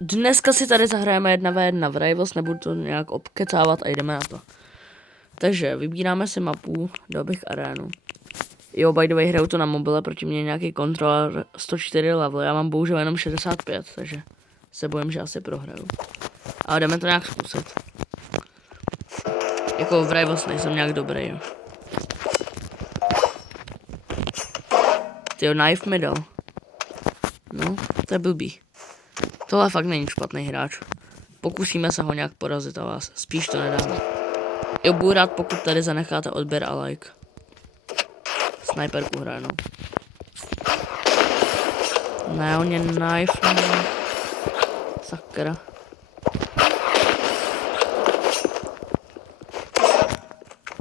Dneska si tady zahrajeme 1v1 v Rivals, nebudu to nějak obkecávat a jdeme na to. Takže vybíráme si mapu, dal bych arénu. Jo, by the way, hraju to na mobile, proti mě nějaký kontroler 104 level, já mám bohužel jenom 65, takže se bojím, že asi prohraju. Ale jdeme to nějak zkusit. Jako v Rivals nejsem nějak dobrý, jo. Tyjo, knife mi dal. No, to je blbý. Tohle fakt není špatný hráč. Pokusíme se ho nějak porazit a vás. Spíš to nedám. Jo, budu rád, pokud tady zanecháte odběr a like. Sniperku hranou. Ne, on je knife. Sakra.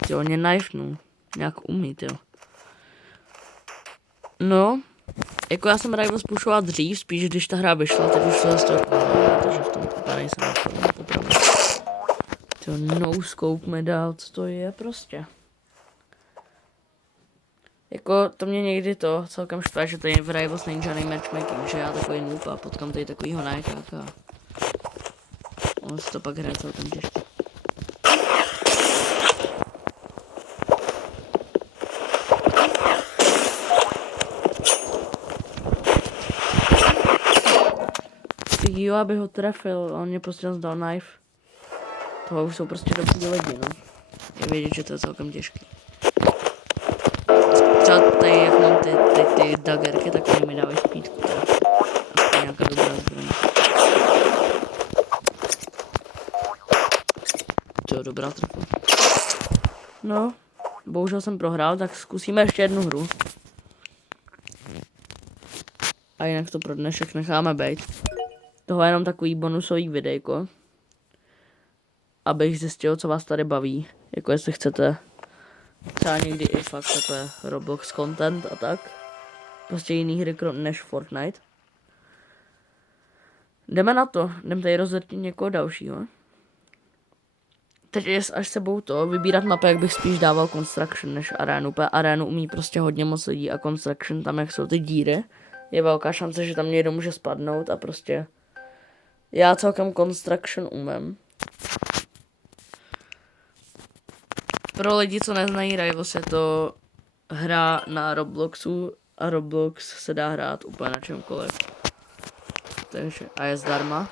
Jo, on je knife, no. Nějak umí, jo. No. Jako já jsem Rivals pushoval dřív, spíš když ta hra vyšla, teď už to zase to takže v tom úplně nejsem popravdu. To no scope mi dal, co to je prostě. Jako to mě někdy to celkem štve, že tady v Rivals není žádný matchmaking, že já takový noob a potkám tady takovýho najkáka. Ono se to pak hraje celkem těžké. Jo, aby ho trefil, on mě prostě zdal knife. Tohle už jsou prostě dobrý lidi, no. Je vědět, že to je celkem těžký. Třeba tady, jak mám ty daggerky, tak oni mi dávají speedku. Aspoň nějaká dobrá zbraň. To je dobrá trefa. No, bohužel jsem prohrál, tak zkusíme ještě jednu hru. A jinak to pro dnešek necháme být. Tohle je jenom takový bonusový videjko. Abych zjistil, co vás tady baví. Jako jestli chcete třeba někdy i fakt takové Roblox content a tak. Prostě jiný hry než Fortnite. Jdeme na to. Jdeme tady rozhodnout někoho dalšího. Teď je až sebou to vybírat mapy, jak bych spíš dával Construction než arénu. Arénu umí prostě hodně moc lidí a Construction, tam jak jsou ty díry, je velká šance, že tam někdo může spadnout a prostě já celkem Construction umím. Pro lidi, co neznají Rivals, je to hra na Robloxu a Roblox se dá hrát úplně na čemkoliv. Takže a je zdarma,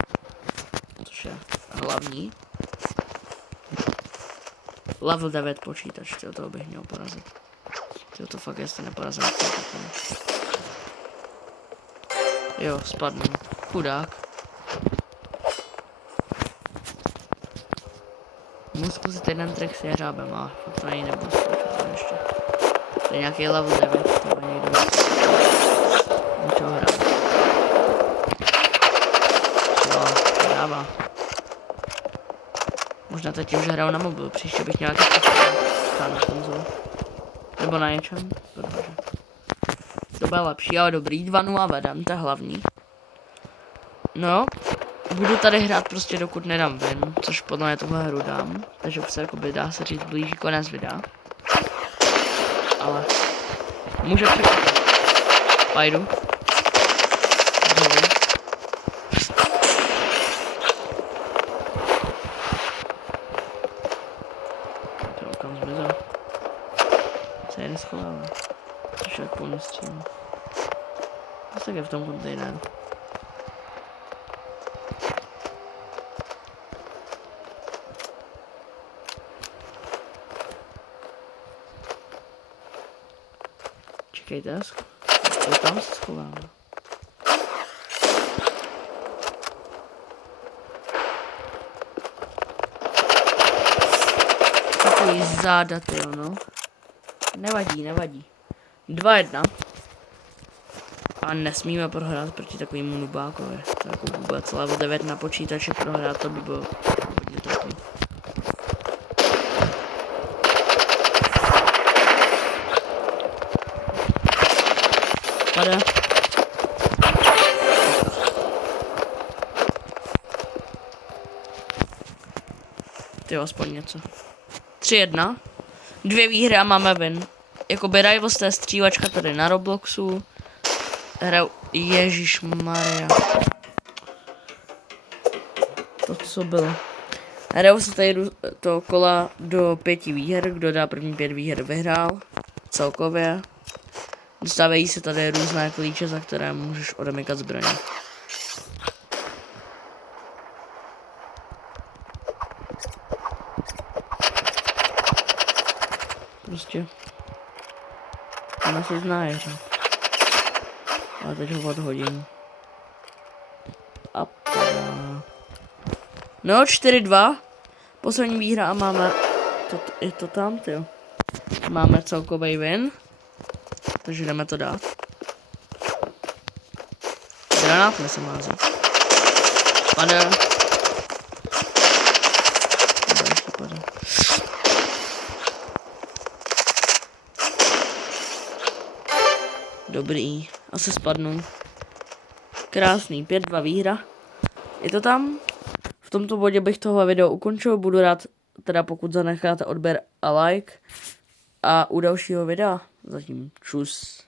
což je hlavní. Level 9 počítač, toho bych měl porazit. To fakt jestli neporazím. Jo, spadnu. Chudák. Můžu zkusit jeden trik s jeřábem, a fakt to nebudu zkoušet ještě. To je nějaký level 9, to je někdo něčeho hrát. Jo, dává. Možná teď už hraju na mobil, příště bych nějaký hrát na konzoli. Nebo na něčem, protože to bude lepší, ale dobrý, 2-0 vedem, to je hlavní. No, budu tady hrát prostě dokud nedám win, což podle mě tuhle hru dám, takže už se jakoby dá se říct blíží konec videa. Ale může překvapit. Pajdu. To kam zmizel. Se jeden schovává. Což je plně střílem. To je v tom kontejneru. Čekejte, to tam se schovává. Takový záda, tyjo, no. Nevadí. 2-1. A nesmíme prohrát proti takovému nubákovi. To jako vůbec level 9 na počítači prohrát, to by bylo hodně trapný. Pade. Tyjo, aspoň něco. 3-1. 2 výhry a máme win. Jakoby Rivals, to je střívačka tady na Robloxu. Hraju, ježišmarja. to, co bylo. Hrajou se tady to kola do 5 výher, kdo dá první 5 výher vyhrál celkově. Dostávají se tady různé klíče, za které můžeš odemykat zbraně. Prostě. Ona se zná hra. Ale teď ho odhodím. A padá. No, 4-2. Poslední výhra a máme... je to tam, tyjo. Máme celkový win. Takže jdeme to dát. Granát nesem házet. Padá. Padá. Dobrý. Asi spadnu. Krásný. 5-2 výhra. Je to tam? V tomto bodě bych tohle video ukončil. Budu rád, teda pokud zanecháte odběr a like. A u dalšího videa. Zatím čus.